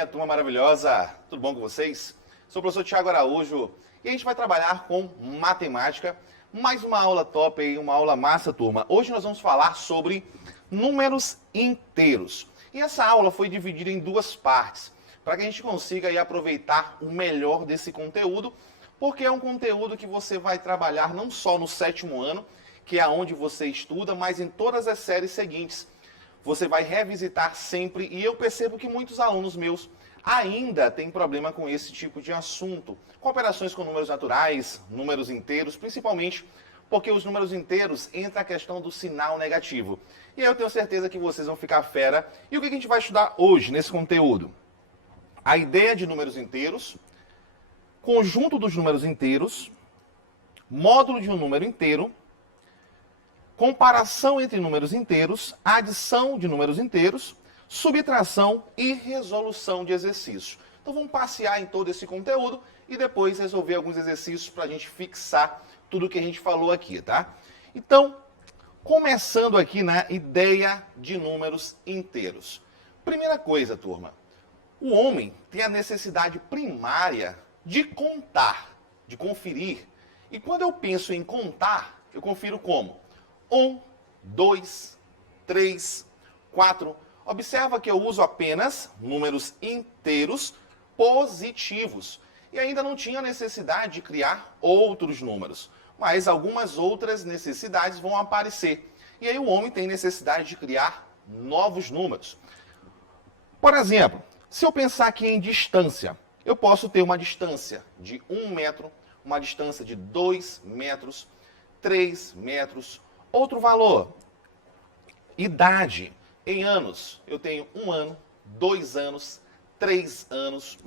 minha turma maravilhosa! Tudo bom com vocês? Sou o professor Thiago Araújo e a gente vai trabalhar com matemática. Mais uma aula top aí, uma aula massa, turma. Hoje nós vamos falar sobre números inteiros. E essa aula foi dividida em duas partes, para que a gente consiga aí aproveitar o melhor desse conteúdo, porque é um conteúdo que você vai trabalhar não só no 7º ano, que é onde você estuda, mas em todas as séries seguintes. Você vai revisitar sempre, e eu percebo que muitos alunos meus ainda têm problema com esse tipo de assunto. Com operações com números naturais, números inteiros, principalmente porque os números inteiros entra a questão do sinal negativo. E aí eu tenho certeza que vocês vão ficar fera. E o que a gente vai estudar hoje nesse conteúdo? A ideia de números inteiros, conjunto dos números inteiros, módulo de um número inteiro, comparação entre números inteiros, adição de números inteiros, subtração e resolução de exercícios. Então vamos passear em todo esse conteúdo e depois resolver alguns exercícios para a gente fixar tudo o que a gente falou aqui, tá? Então, começando aqui na ideia de números inteiros. Primeira coisa, turma, o homem tem a necessidade primária de contar, de conferir. E quando eu penso em contar, eu confiro como? 1, 2, 3, 4. Observa que eu uso apenas números inteiros positivos. E ainda não tinha necessidade de criar outros números. Mas algumas outras necessidades vão aparecer. E aí o homem tem necessidade de criar novos números. Por exemplo, se eu pensar aqui em distância, eu posso ter uma distância de 1 metro, uma distância de 2 metros, 3 metros. Outro valor, idade, em anos, eu tenho 1 ano, 2 anos, 3 anos.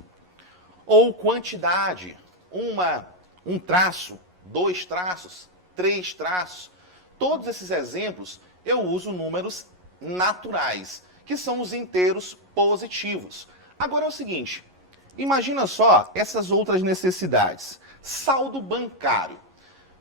Ou quantidade, um traço, 2 traços, 3 traços. Todos esses exemplos eu uso números naturais, que são os inteiros positivos. Agora é o seguinte, imagina só essas outras necessidades. Saldo bancário.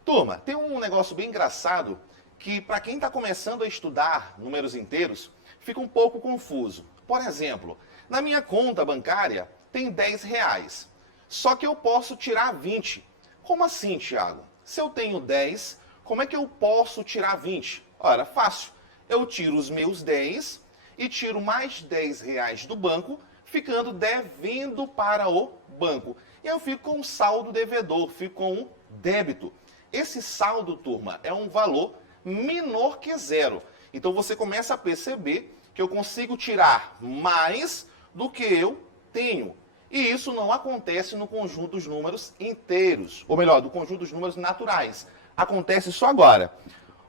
Turma, tem um negócio bem engraçado que para quem está começando a estudar números inteiros, fica um pouco confuso. Por exemplo, na minha conta bancária tem 10 reais, só que eu posso tirar 20. Como assim, Thiago? Se eu tenho 10, como é que eu posso tirar 20? Ora, fácil. Eu tiro os meus 10 e tiro mais 10 reais do banco, ficando devendo para o banco. E eu fico com um saldo devedor, fico com um débito. Esse saldo, turma, é um valor menor que zero. Então você começa a perceber que eu consigo tirar mais do que eu tenho. E isso não acontece no conjunto dos números inteiros, ou melhor, do conjunto dos números naturais. Acontece só agora.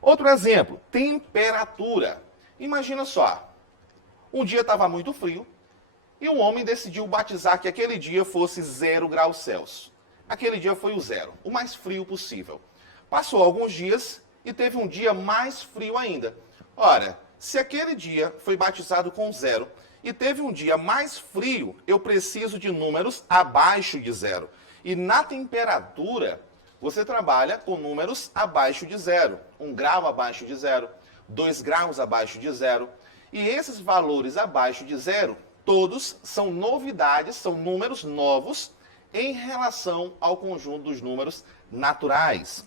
Outro exemplo, temperatura. Imagina só, um dia estava muito frio e um homem decidiu batizar que aquele dia fosse 0 graus Celsius. Aquele dia foi o zero, o mais frio possível. Passou alguns dias e teve um dia mais frio ainda. Ora, se aquele dia foi batizado com 0 e teve um dia mais frio, eu preciso de números abaixo de 0. E na temperatura, você trabalha com números abaixo de 0. 1 grau abaixo de 0, 2 graus abaixo de 0. E esses valores abaixo de 0, todos são novidades, são números novos em relação ao conjunto dos números naturais.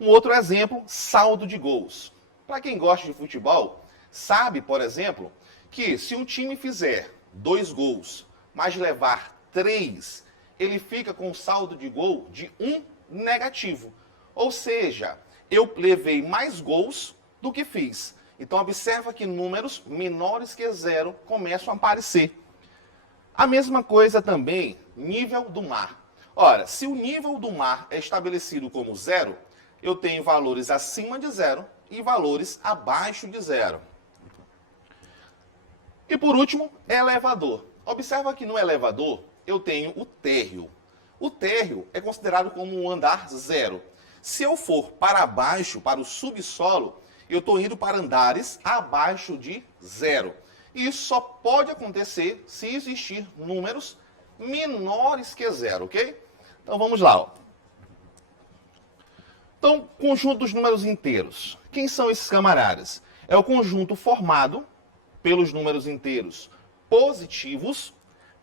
Um outro exemplo, saldo de gols. Para quem gosta de futebol, sabe, por exemplo, que se um time fizer 2 gols, mas levar 3, ele fica com um saldo de gol de 1 negativo. Ou seja, eu levei mais gols do que fiz. Então observa que números menores que 0 começam a aparecer. A mesma coisa também, nível do mar. Ora, se o nível do mar é estabelecido como 0, eu tenho valores acima de 0 e valores abaixo de 0. E por último, elevador. Observa que no elevador eu tenho o térreo. O térreo é considerado como um andar 0. Se eu for para baixo, para o subsolo, eu estou indo para andares abaixo de 0. E isso só pode acontecer se existir números menores que 0, ok? Então vamos lá, ó. Então, conjunto dos números inteiros. Quem são esses camaradas? É o conjunto formado pelos números inteiros positivos,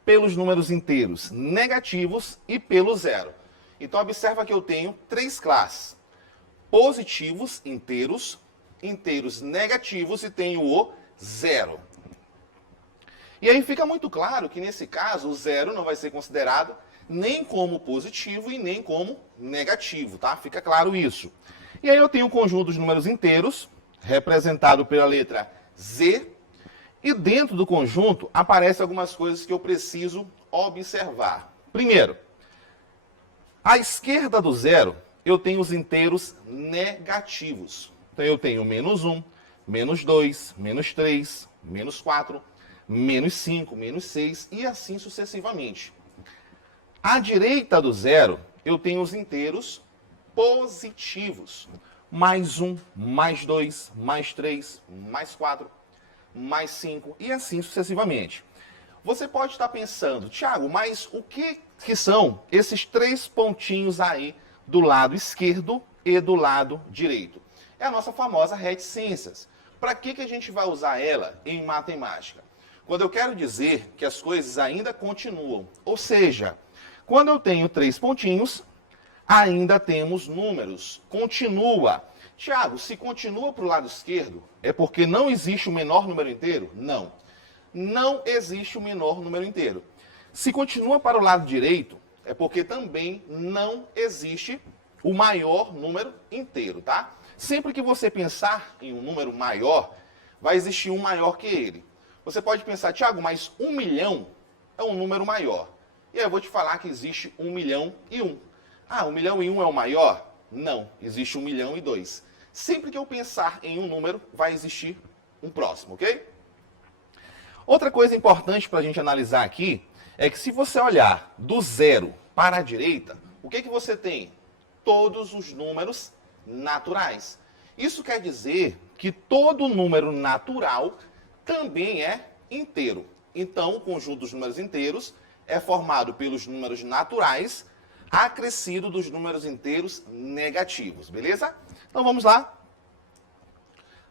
pelos números inteiros negativos e pelo zero. Então, observa que eu tenho três classes. Positivos, inteiros, inteiros negativos e tenho o zero. E aí fica muito claro que, nesse caso, o zero não vai ser considerado nem como positivo e nem como negativo, tá? Fica claro isso. E aí eu tenho o conjunto dos números inteiros, representado pela letra Z, e dentro do conjunto aparecem algumas coisas que eu preciso observar. Primeiro, à esquerda do zero, eu tenho os inteiros negativos. Então eu tenho menos 1, menos 2, menos 3, menos 4, menos 5, menos 6 e assim sucessivamente. À direita do zero, eu tenho os inteiros positivos. Mais 1, mais 2, mais 3, mais 4, mais 5 e assim sucessivamente. Você pode estar pensando, Tiago, mas o que são esses três pontinhos aí do lado esquerdo e do lado direito? É a nossa famosa reticências. Para que a gente vai usar ela em matemática? Quando eu quero dizer que as coisas ainda continuam. Ou seja, quando eu tenho três pontinhos, ainda temos números. Continua. Tiago, se continua para o lado esquerdo, é porque não existe o menor número inteiro? Não. Não existe o menor número inteiro. Se continua para o lado direito, é porque também não existe o maior número inteiro, tá? Sempre que você pensar em um número maior, vai existir um maior que ele. Você pode pensar, Tiago, mas 1 milhão é um número maior. E aí eu vou te falar que existe 1 milhão e 1. Ah, 1 milhão e 1 é o maior? Não, existe 1 milhão e 2. Sempre que eu pensar em um número, vai existir um próximo, ok? Outra coisa importante para a gente analisar aqui é que se você olhar do zero para a direita, o que você tem? Todos os números naturais. Isso quer dizer que todo número natural também é inteiro. Então, o conjunto dos números inteiros é formado pelos números naturais acrescido dos números inteiros negativos, beleza? Então vamos lá.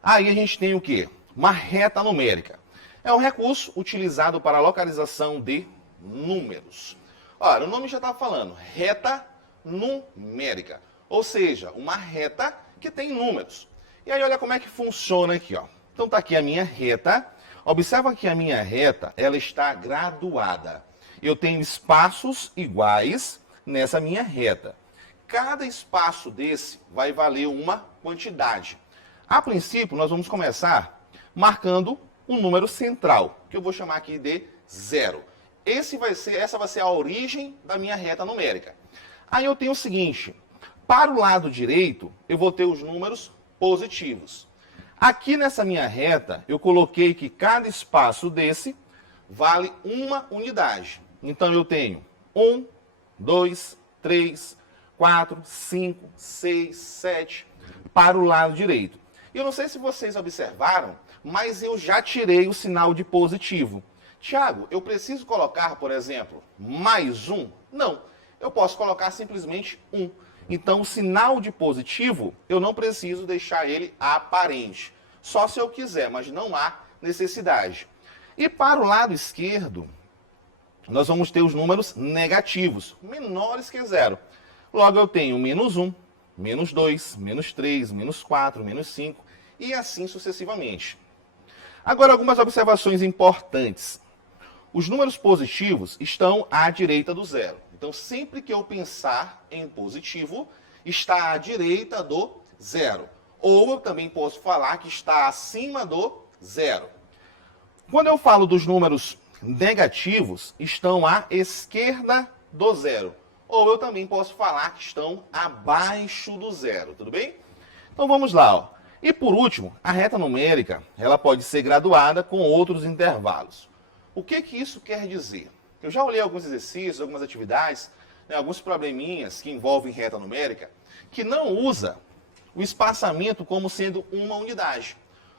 Aí a gente tem o quê? Uma reta numérica. É um recurso utilizado para a localização de números. Ora, o nome já está falando, reta numérica. Ou seja, uma reta que tem números. E aí olha como é que funciona aqui, ó. Então está aqui a minha reta. Observa que a minha reta, ela está graduada. Eu tenho espaços iguais nessa minha reta. Cada espaço desse vai valer uma quantidade. A princípio, nós vamos começar marcando um número central, que eu vou chamar aqui de 0. Essa vai ser a origem da minha reta numérica. Aí eu tenho o seguinte, para o lado direito, eu vou ter os números positivos. Aqui nessa minha reta, eu coloquei que cada espaço desse vale uma unidade. Então eu tenho 1, 2, 3, 4, 5, 6, 7 para o lado direito. Eu não sei se vocês observaram, mas eu já tirei o sinal de positivo. Tiago, eu preciso colocar, por exemplo, mais 1? Não, eu posso colocar simplesmente 1. Então, o sinal de positivo, eu não preciso deixar ele aparente. Só se eu quiser, mas não há necessidade. E para o lado esquerdo, nós vamos ter os números negativos, menores que 0. Logo, eu tenho menos 1, menos 2, menos 3, menos 4, menos 5 e assim sucessivamente. Agora, algumas observações importantes. Os números positivos estão à direita do zero. Então, sempre que eu pensar em positivo, está à direita do zero. Ou eu também posso falar que está acima do zero. Quando eu falo dos números negativos, estão à esquerda do zero. Ou eu também posso falar que estão abaixo do zero, tudo bem? Então vamos lá, ó. E por último, a reta numérica, ela pode ser graduada com outros intervalos. O que isso quer dizer? Eu já olhei alguns exercícios, algumas atividades, né, alguns probleminhas que envolvem reta numérica, que não usa o espaçamento como sendo uma unidade.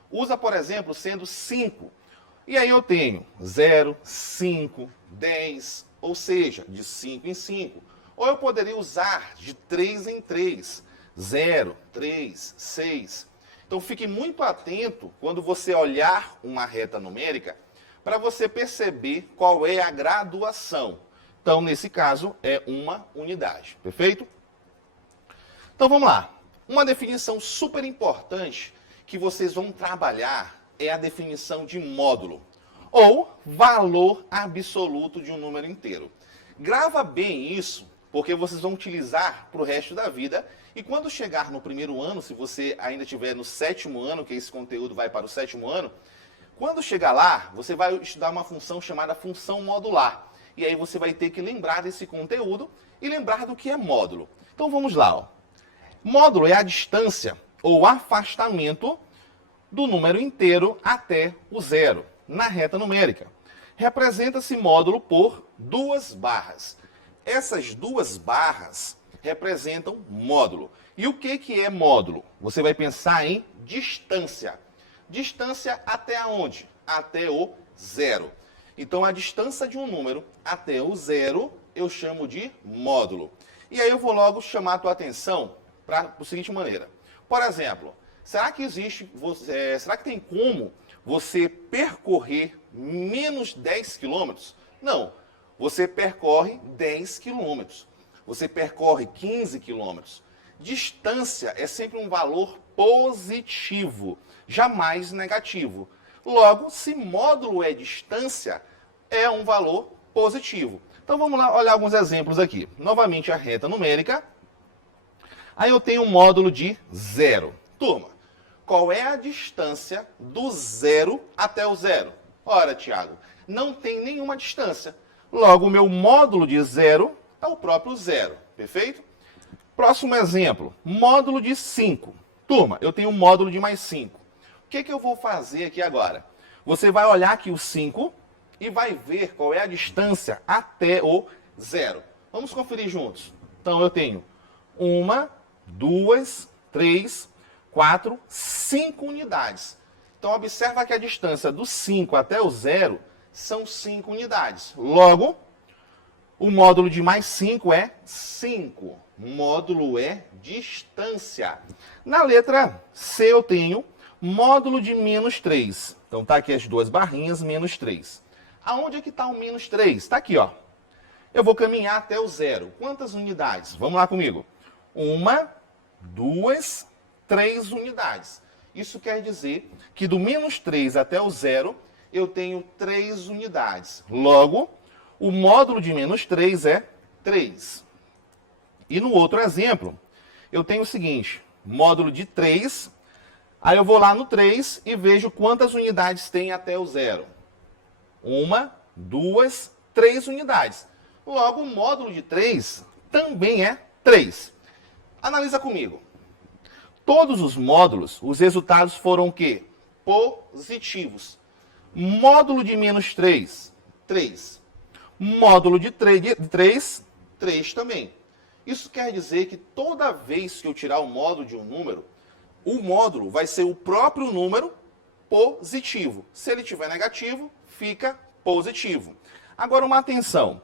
Usa, por exemplo, sendo 5. E aí eu tenho 0, 5, 10, ou seja, de 5 em 5. Ou eu poderia usar de 3 em 3, 0, 3, 6. Então fique muito atento quando você olhar uma reta numérica para você perceber qual é a graduação. Então, nesse caso, é uma unidade, perfeito? Então, vamos lá. Uma definição super importante que vocês vão trabalhar é a definição de módulo, ou valor absoluto de um número inteiro. Grava bem isso, porque vocês vão utilizar para o resto da vida, e quando chegar no primeiro ano, se você ainda estiver no 7º ano, que esse conteúdo vai para o 7º ano, quando chegar lá, você vai estudar uma função chamada função modular. E aí você vai ter que lembrar desse conteúdo e lembrar do que é módulo. Então vamos lá. Ó. Módulo é a distância ou afastamento do número inteiro até o zero, na reta numérica. Representa-se módulo por duas barras. Essas duas barras representam módulo. E o que é módulo? Você vai pensar em distância. Distância até onde? Até o zero. Então, a distância de um número até o zero, eu chamo de módulo. E aí eu vou logo chamar a tua atenção para a seguinte maneira. Por exemplo, será que tem como você percorrer menos 10 quilômetros? Não. Você percorre 10 quilômetros. Você percorre 15 quilômetros. Distância é sempre um valor positivo, jamais negativo. Logo, se módulo é distância, é um valor positivo. Então vamos lá olhar alguns exemplos aqui. Novamente a reta numérica. Aí eu tenho um módulo de zero. Turma, qual é a distância do zero até o zero? Ora, Tiago, não tem nenhuma distância. Logo, o meu módulo de zero é o próprio zero. Perfeito? Próximo exemplo, módulo de 5. Turma, eu tenho um módulo de mais 5. O que eu vou fazer aqui agora? Você vai olhar aqui o 5 e vai ver qual é a distância até o zero. Vamos conferir juntos. Então, eu tenho 1, 2, 3, 4, 5 unidades. Então, observa que a distância do 5 até o zero são 5 unidades. Logo, o módulo de mais 5 é 5. Módulo é distância. Na letra C eu tenho módulo de menos 3. Então tá aqui as duas barrinhas, menos 3. Aonde é que está o menos 3? Está aqui, ó. Eu vou caminhar até o zero. Quantas unidades? Vamos lá comigo. 1, 2, 3 unidades. Isso quer dizer que do menos 3 até o zero, eu tenho 3 unidades. Logo, o módulo de menos 3 é 3. E no outro exemplo, eu tenho o seguinte, módulo de 3, aí eu vou lá no 3 e vejo quantas unidades tem até o zero. 1, 2, 3 unidades. Logo, o módulo de 3 também é 3. Analisa comigo. Todos os módulos, os resultados foram o quê? Positivos. Módulo de menos 3, 3. Módulo de 3, 3 também. Isso quer dizer que toda vez que eu tirar o módulo de um número, o módulo vai ser o próprio número positivo. Se ele tiver negativo, fica positivo. Agora, uma atenção.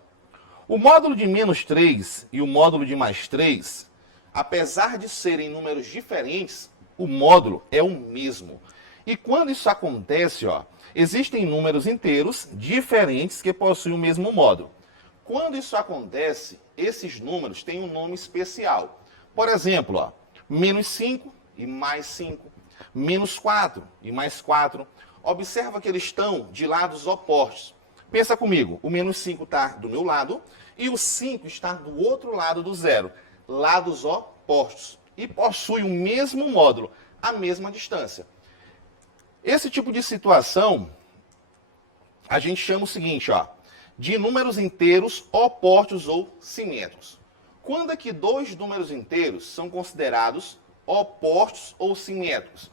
O módulo de menos 3 e o módulo de mais 3, apesar de serem números diferentes, o módulo é o mesmo. E quando isso acontece, ó, existem números inteiros diferentes que possuem o mesmo módulo. Quando isso acontece, esses números têm um nome especial. Por exemplo, ó, menos 5 e mais 5, menos 4 e mais 4. Observa que eles estão de lados opostos. Pensa comigo, o menos 5 está do meu lado e o 5 está do outro lado do zero. Lados opostos. E possui o mesmo módulo, a mesma distância. Esse tipo de situação, a gente chama o seguinte, ó, de números inteiros opostos ou simétricos. Quando é que dois números inteiros são considerados opostos ou simétricos?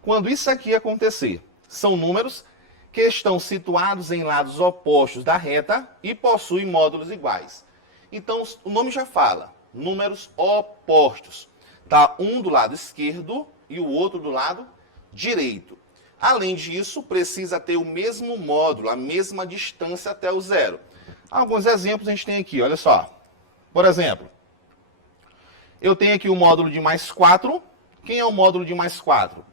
Quando isso aqui acontecer, são números que estão situados em lados opostos da reta e possuem módulos iguais. Então, o nome já fala, números opostos. Tá um do lado esquerdo e o outro do lado direito. Além disso, precisa ter o mesmo módulo, a mesma distância até o zero. Alguns exemplos a gente tem aqui, olha só. Por exemplo, eu tenho aqui o módulo de mais 4. Quem é o módulo de mais 4?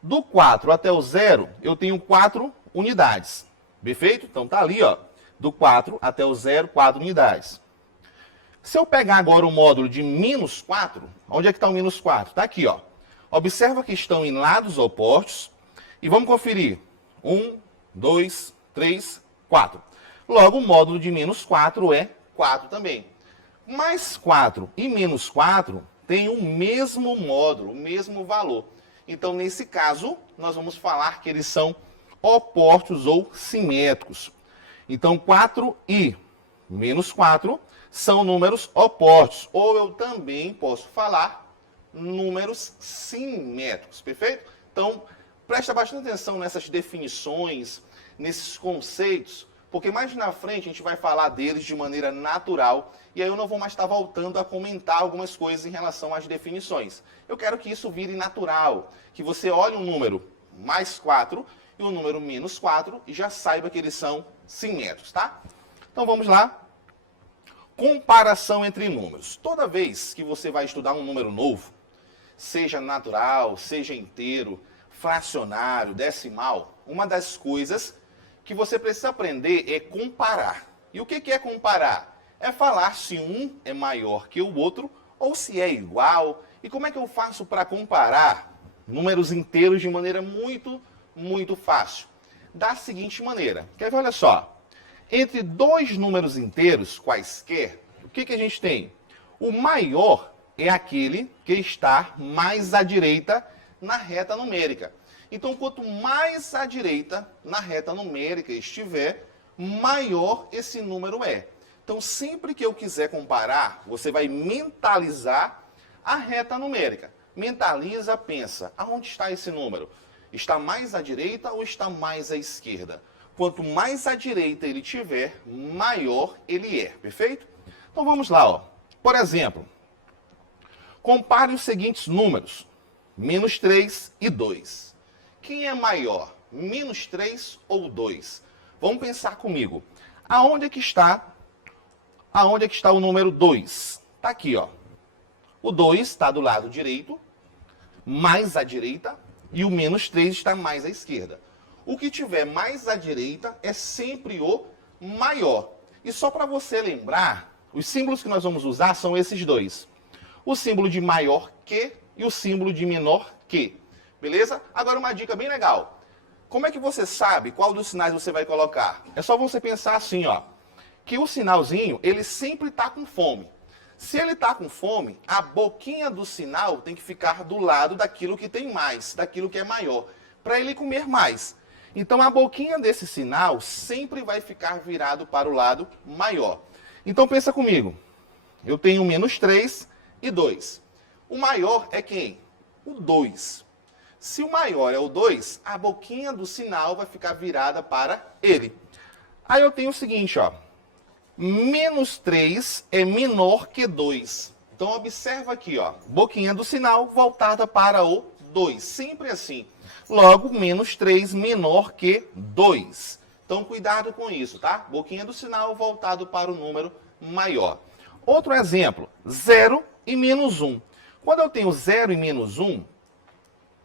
Do 4 até o zero, eu tenho 4 unidades. Perfeito? Então tá ali, ó, do 4 até o 0, 4 unidades. Se eu pegar agora o módulo de menos 4, onde é que está o menos 4? Está aqui, ó. Observa que estão em lados opostos e vamos conferir. 1, 2, 3, 4. Logo, o módulo de menos 4 é 4 também. Mais 4 e menos 4 têm o mesmo módulo, o mesmo valor. Então, nesse caso, nós vamos falar que eles são opostos ou simétricos. Então, 4 e menos 4 são números opostos. Ou eu também posso falar números simétricos, perfeito? Então, presta bastante atenção nessas definições, nesses conceitos, porque mais na frente a gente vai falar deles de maneira natural e aí eu não vou mais estar voltando a comentar algumas coisas em relação às definições. Eu quero que isso vire natural, que você olhe um número mais 4 e um número menos 4 e já saiba que eles são simétricos, tá? Então vamos lá. Comparação entre números. Toda vez que você vai estudar um número novo, seja natural, seja inteiro, fracionário, decimal, uma das coisas que você precisa aprender é comparar. E o que é comparar? É falar se um é maior que o outro ou se é igual. E como é que eu faço para comparar números inteiros de maneira muito fácil? Da seguinte maneira. Quer ver? Olha só. Entre dois números inteiros, quaisquer, o que a gente tem? O maior é aquele que está mais à direita na reta numérica. Então, quanto mais à direita na reta numérica estiver, maior esse número é. Então, sempre que eu quiser comparar, você vai mentalizar a reta numérica. Mentaliza, pensa, aonde está esse número? Está mais à direita ou está mais à esquerda? Quanto mais à direita ele tiver, maior ele é, perfeito? Então vamos lá, ó. Por exemplo, compare os seguintes números, menos 3 e 2. Quem é maior, menos 3 ou 2? Vamos pensar comigo. Aonde é que está o número 2? Está aqui, ó. O 2 está do lado direito, mais à direita, e o menos 3 está mais à esquerda. O que tiver mais à direita é sempre o maior. E só para você lembrar, os símbolos que nós vamos usar são esses dois. O símbolo de maior que e o símbolo de menor que. Beleza? Agora uma dica bem legal. Como é que você sabe qual dos sinais você vai colocar? É só você pensar assim, ó. Que o sinalzinho, ele sempre está com fome. Se ele está com fome, a boquinha do sinal tem que ficar do lado daquilo que tem mais, daquilo que é maior, para ele comer mais. Então, a boquinha desse sinal sempre vai ficar virado para o lado maior. Então, pensa comigo. Eu tenho menos 3 e 2. O maior é quem? O 2. Se o maior é o 2, a boquinha do sinal vai ficar virada para ele. Aí eu tenho o seguinte, ó. Menos 3 é menor que 2. Então, observa aqui, ó. Boquinha do sinal voltada para o 2. Sempre assim. Logo, menos 3 menor que 2. Então, cuidado com isso, tá? Boquinha do sinal voltado para o número maior. Outro exemplo, 0 e menos 1. Quando eu tenho 0 e menos 1,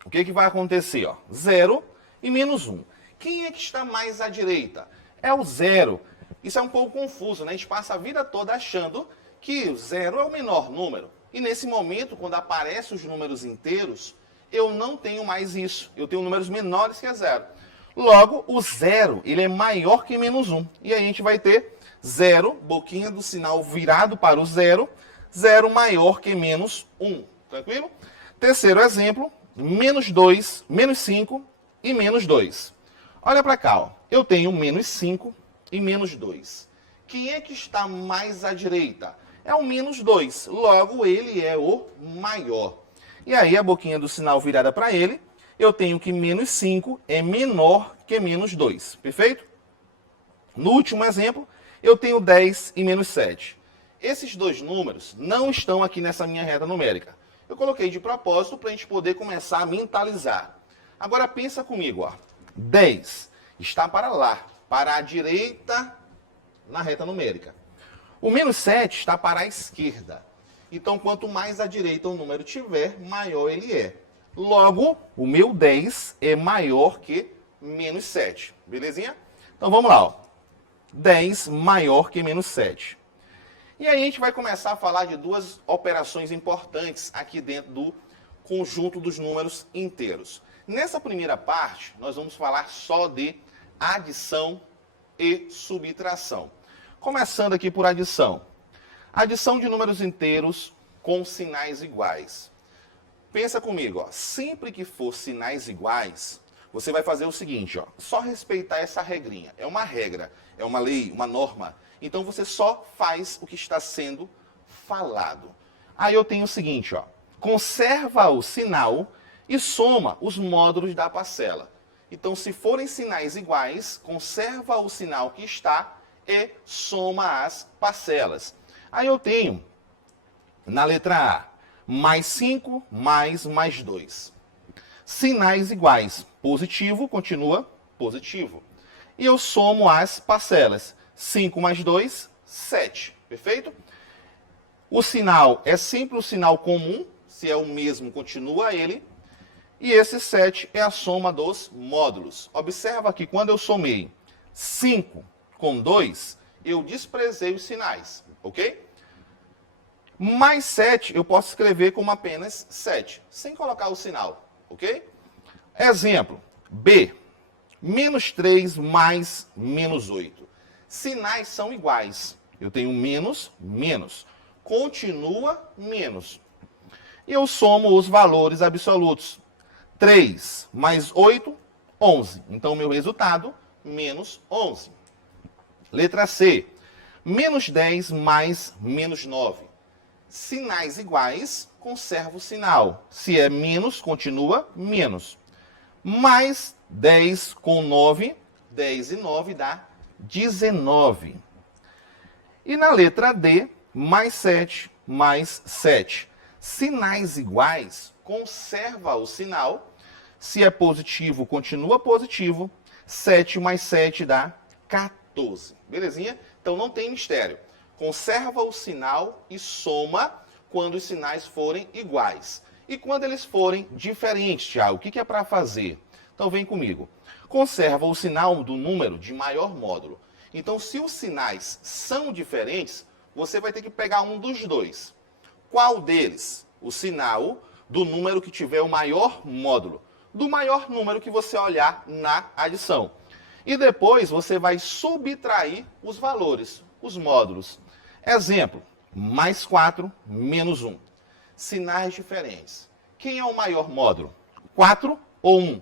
o que vai acontecer? 0 e menos 1. Quem é que está mais à direita? É o 0. Isso é um pouco confuso, né? A gente passa a vida toda achando que o 0 é o menor número. E nesse momento, quando aparecem os números inteiros, eu não tenho mais isso. Eu tenho números menores que 0. Logo, o 0, ele é maior que menos 1. E aí a gente vai ter 0, boquinha do sinal virado para o 0, 0 maior que menos 1. Tranquilo? Terceiro exemplo, menos 2, menos 5 e menos 2. Olha para cá, ó. Eu tenho menos 5 e menos 2. Quem é que está mais à direita? É o menos 2. Logo, ele é o maior. E aí, a boquinha do sinal virada para ele, eu tenho que menos 5 é menor que menos 2. Perfeito? No último exemplo, eu tenho 10 e menos 7. Esses dois números não estão aqui nessa minha reta numérica. Eu coloquei de propósito para a gente poder começar a mentalizar. Agora pensa comigo, ó. 10 está para lá, para a direita na reta numérica. O menos 7 está para a esquerda. Então, quanto mais à direita o número tiver, maior ele é. Logo, o meu 10 é maior que menos 7. Belezinha? Então vamos lá, ó. 10 maior que menos 7. E aí a gente vai começar a falar de duas operações importantes aqui dentro do conjunto dos números inteiros. Nessa primeira parte, nós vamos falar só de adição e subtração. Começando aqui por adição. Adição de números inteiros com sinais iguais. Pensa comigo, ó. Sempre que for sinais iguais, você vai fazer o seguinte, ó. Só respeitar essa regrinha. É uma regra, é uma lei, uma norma. Então você só faz o que está sendo falado. Aí eu tenho o seguinte, ó. Conserva o sinal e soma os módulos da parcela. Então, se forem sinais iguais, conserva o sinal que está e soma as parcelas. Aí eu tenho, na letra A, mais 5 mais 2. Sinais iguais. Positivo continua positivo. E eu somo as parcelas. 5 mais 2, 7. Perfeito? O sinal é sempre o sinal comum. Se é o mesmo, continua ele. E esse 7 é a soma dos módulos. Observa que quando eu somei 5 com 2, eu desprezei os sinais. Ok? Mais 7 eu posso escrever como apenas 7, sem colocar o sinal. Ok? Exemplo. B. Menos 3 mais menos 8. Sinais são iguais. Eu tenho menos, menos. Continua menos. E eu somo os valores absolutos. 3 mais 8, 11. Então, o meu resultado, menos 11. Letra C. Menos 10 mais menos 9. Sinais iguais, conserva o sinal. Se é menos, continua menos. Mais 10 com 9, 10 e 9 dá 19. E na letra D, mais 7, mais 7. Sinais iguais, conserva o sinal. Se é positivo, continua positivo. 7 mais 7 dá 14. Belezinha? Então não tem mistério. Conserva o sinal e soma quando os sinais forem iguais. E quando eles forem diferentes, Thiago, o que é para fazer? Então vem comigo. Conserva o sinal do número de maior módulo. Então, se os sinais são diferentes, você vai ter que pegar um dos dois. Qual deles? O sinal do número que tiver o maior módulo. Do maior número que você olhar na adição. E depois você vai subtrair os valores, os módulos. Exemplo, mais 4, menos 1. Sinais diferentes. Quem é o maior módulo? 4 ou 1?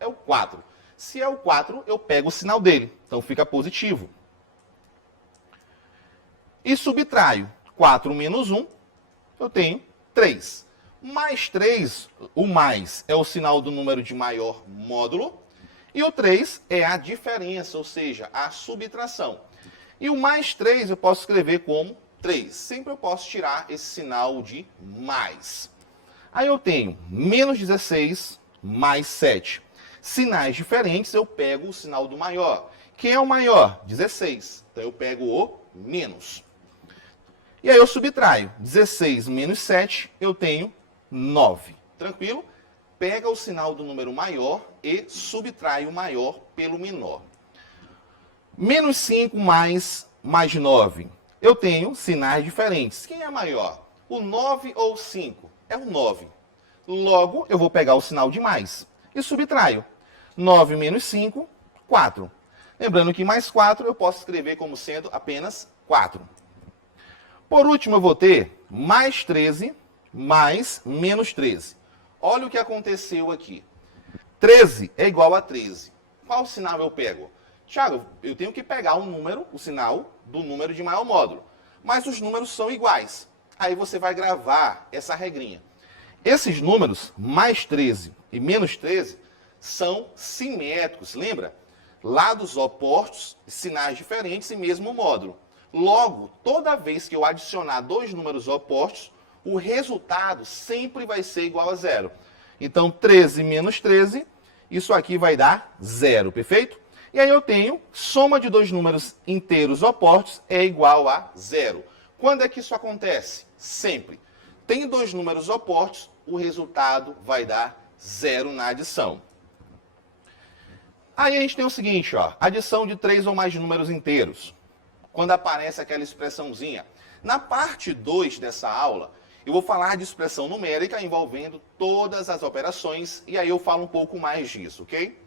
É o 4. Se é o 4, eu pego o sinal dele. Então fica positivo. E subtraio 4 menos 1, eu tenho 3. Mais 3, o mais é o sinal do número de maior módulo. E o 3 é a diferença, ou seja, a subtração. E o mais 3 eu posso escrever como 3. Sempre eu posso tirar esse sinal de mais. Aí eu tenho menos 16 mais 7. Sinais diferentes, eu pego o sinal do maior. Quem é o maior? 16. Então eu pego o menos. E aí eu subtraio. 16 menos 7, eu tenho 9. Tranquilo? Pega o sinal do número maior e subtrai o maior pelo menor. Menos 5 mais 9. Eu tenho sinais diferentes. Quem é maior? O 9 ou o 5? É o 9. Logo, eu vou pegar o sinal de mais e subtraio. 9 menos 5, 4. Lembrando que mais 4 eu posso escrever como sendo apenas 4. Por último, eu vou ter mais 13 mais menos 13. Olha o que aconteceu aqui. 13 é igual a 13. Qual sinal eu pego? Thiago, eu tenho que pegar um número, o sinal do número de maior módulo. Mas os números são iguais. Aí você vai gravar essa regrinha. Esses números, mais 13 e menos 13, são simétricos. Lembra? Lados opostos, sinais diferentes e mesmo módulo. Logo, toda vez que eu adicionar dois números opostos, o resultado sempre vai ser igual a zero. Então, 13 menos 13, isso aqui vai dar zero, perfeito? E aí eu tenho, soma de dois números inteiros opostos é igual a zero. Quando é que isso acontece? Sempre. Tem dois números opostos, o resultado vai dar zero na adição. Aí a gente tem o seguinte, ó, adição de 3 ou mais números inteiros. Quando aparece aquela expressãozinha. Na parte 2 dessa aula, eu vou falar de expressão numérica envolvendo todas as operações e aí eu falo um pouco mais disso, ok?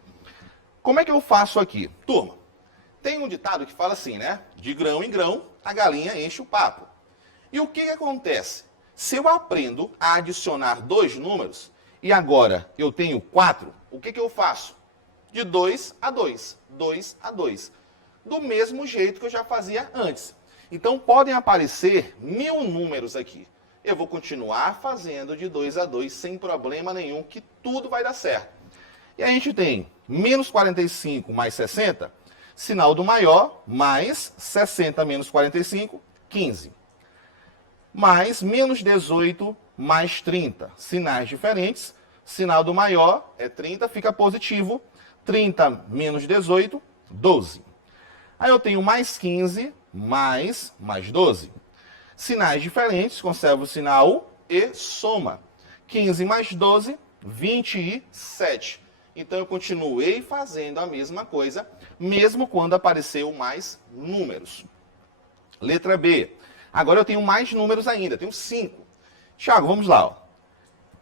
Como é que eu faço aqui? Turma, tem um ditado que fala assim, né? De grão em grão, a galinha enche o papo. E o que acontece? Se eu aprendo a adicionar 2 números e agora eu tenho 4, o que eu faço? De 2 a 2, 2 a 2. Do mesmo jeito que eu já fazia antes. Então podem aparecer 1000 números aqui. Eu vou continuar fazendo de 2 a 2 sem problema nenhum, que tudo vai dar certo. E a gente tem menos 45 mais 60, sinal do maior, mais 60 menos 45, 15. Mais menos 18 mais 30, sinais diferentes. Sinal do maior é 30, fica positivo. 30 menos 18, 12. Aí eu tenho mais 15, mais 12. Sinais diferentes, conservo o sinal e soma. 15 mais 12, 27. Então eu continuei fazendo a mesma coisa, mesmo quando apareceu mais números. Letra B. Agora eu tenho mais números ainda, tenho 5. Tiago, vamos lá. Ó.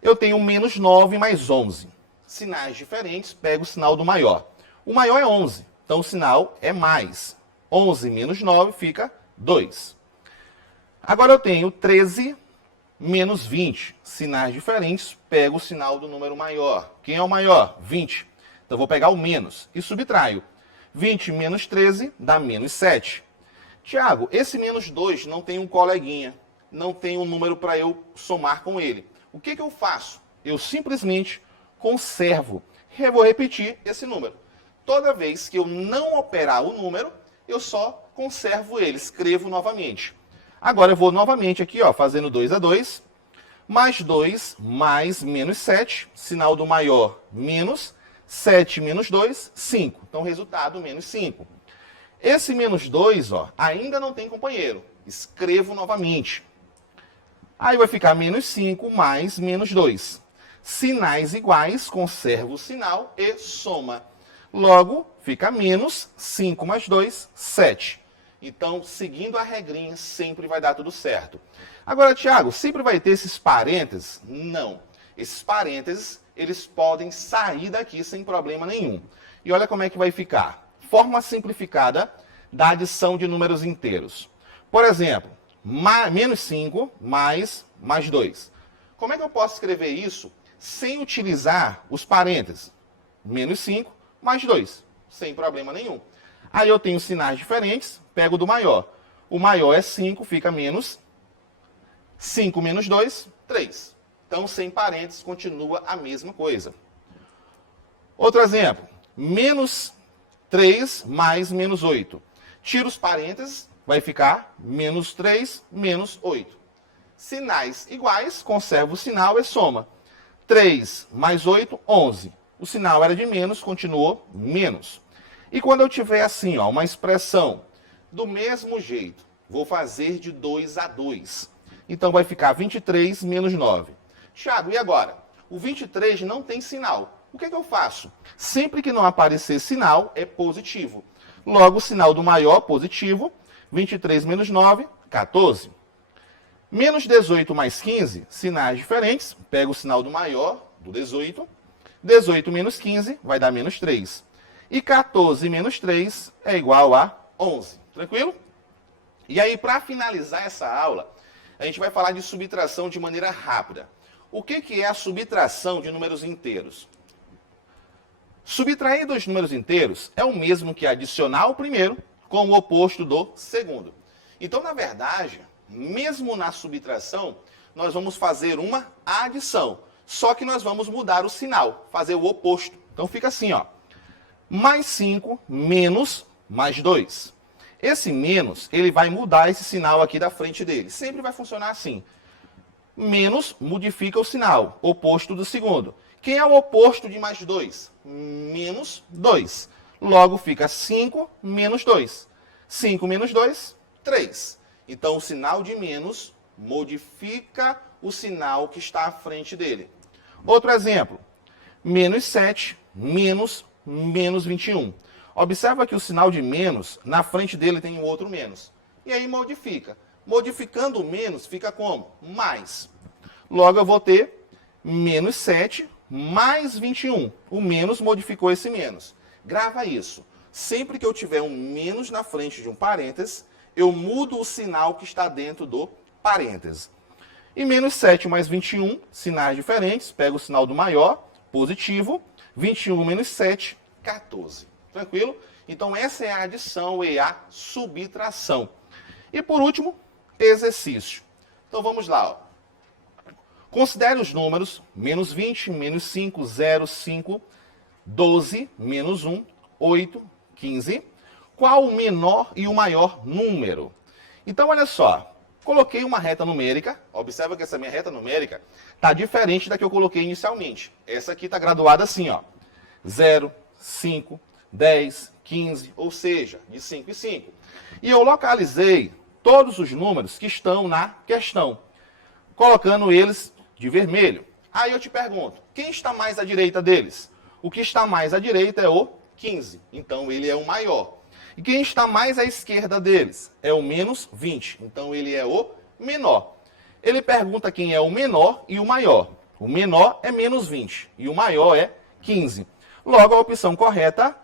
Eu tenho menos 9 mais 11. Sinais diferentes, pego o sinal do maior. O maior é 11, então o sinal é mais. 11 menos 9 fica 2. Agora eu tenho 13 menos 20. Sinais diferentes, pego o sinal do número maior. Quem é o maior? 20. Então eu vou pegar o menos e subtraio. 20 menos 13 dá menos 7. Tiago, esse menos 2 não tem um coleguinha, não tem um número para eu somar com ele. O que eu faço? Eu simplesmente conservo. Eu vou repetir esse número. Toda vez que eu não operar o número, eu só conservo ele, escrevo novamente. Agora eu vou novamente aqui, ó, fazendo 2 a 2, mais 2, mais menos 7, sinal do maior, menos, 7 menos 2, 5. Então, resultado, menos 5. Esse menos 2, ó, ainda não tem companheiro. Escrevo novamente. Aí vai ficar menos 5 mais menos 2. Sinais iguais, conservo o sinal e soma. Logo, fica menos 5 mais 2, 7. Então, seguindo a regrinha, sempre vai dar tudo certo. Agora, Tiago, sempre vai ter esses parênteses? Não. Esses parênteses, eles podem sair daqui sem problema nenhum. E olha como é que vai ficar. Forma simplificada da adição de números inteiros. Por exemplo, menos 5 mais 2. Como é que eu posso escrever isso sem utilizar os parênteses? Menos 5 mais 2, sem problema nenhum. Aí eu tenho sinais diferentes, pego do maior. O maior é 5, fica menos. 5 menos 2, 3. Então, sem parênteses, continua a mesma coisa. Outro exemplo. Menos 3 mais menos 8. Tiro os parênteses, vai ficar menos 3, menos 8. Sinais iguais, conservo o sinal e soma. 3 mais 8, 11. O sinal era de menos, continuou menos. E quando eu tiver assim, ó, uma expressão do mesmo jeito, vou fazer de 2 a 2. Então vai ficar 23 menos 9. Tiago, e agora? O 23 não tem sinal. O que eu faço? Sempre que não aparecer sinal, é positivo. Logo, o sinal do maior, positivo. 23 menos 9, 14. Menos 18 mais 15, sinais diferentes. Pega o sinal do maior, do 18. 18 menos 15 vai dar menos 3. E 14 menos 3 é igual a 11. Tranquilo? E aí, para finalizar essa aula, a gente vai falar de subtração de maneira rápida. O que é a subtração de números inteiros? Subtrair dois números inteiros é o mesmo que adicionar o primeiro com o oposto do segundo. Então, na verdade, mesmo na subtração, nós vamos fazer uma adição. Só que nós vamos mudar o sinal, fazer o oposto. Então, fica assim, ó. Mais 5 menos mais 2. Esse menos, ele vai mudar esse sinal aqui da frente dele. Sempre vai funcionar assim. Menos modifica o sinal, oposto do segundo. Quem é o oposto de mais 2? Menos 2. Logo fica 5 menos 2. 5 menos 2, 3. Então o sinal de menos modifica o sinal que está à frente dele. Outro exemplo. Menos 7 menos menos 21. Observa que o sinal de menos, na frente dele tem um outro menos. E aí modifica. Modificando o menos, fica como? Mais. Logo eu vou ter menos 7 mais 21. O menos modificou esse menos. Grava isso. Sempre que eu tiver um menos na frente de um parênteses, eu mudo o sinal que está dentro do parênteses. E menos 7 mais 21, sinais diferentes. Pega o sinal do maior, positivo. 21 menos 7, 14. Tranquilo? Então essa é a adição e a subtração. E por último, exercício. Então vamos lá. Ó. Considere os números menos 20, menos 5, 0, 5, 12, menos 1, 8, 15. Qual o menor e o maior número? Então olha só. Coloquei uma reta numérica. Observa que essa minha reta numérica está diferente da que eu coloquei inicialmente. Essa aqui está graduada assim, ó. 0, 5, 10, 15, ou seja, de 5 em 5. E eu localizei todos os números que estão na questão, colocando eles de vermelho. Aí eu te pergunto, quem está mais à direita deles? O que está mais à direita é o 15, então ele é o maior. E quem está mais à esquerda deles? É o menos 20, então ele é o menor. Ele pergunta quem é o menor e o maior. O menor é menos 20 e o maior é 15. Logo, a opção correta,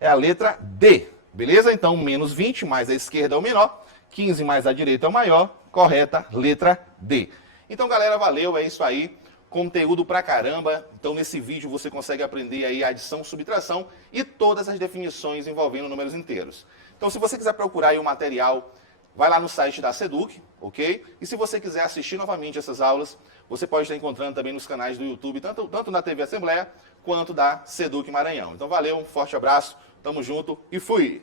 é a letra D. Beleza? Então, menos 20 mais a esquerda é o menor, 15 mais a direita é o maior. Correta, letra D. Então, galera, valeu, é isso aí. Conteúdo pra caramba. Então, nesse vídeo você consegue aprender aí a adição, subtração e todas as definições envolvendo números inteiros. Então, se você quiser procurar aí o material, vai lá no site da Seduc, ok? E se você quiser assistir novamente essas aulas, você pode estar encontrando também nos canais do YouTube, tanto da TV Assembleia, quanto da Seduc Maranhão. Então, valeu, um forte abraço, tamo junto e fui!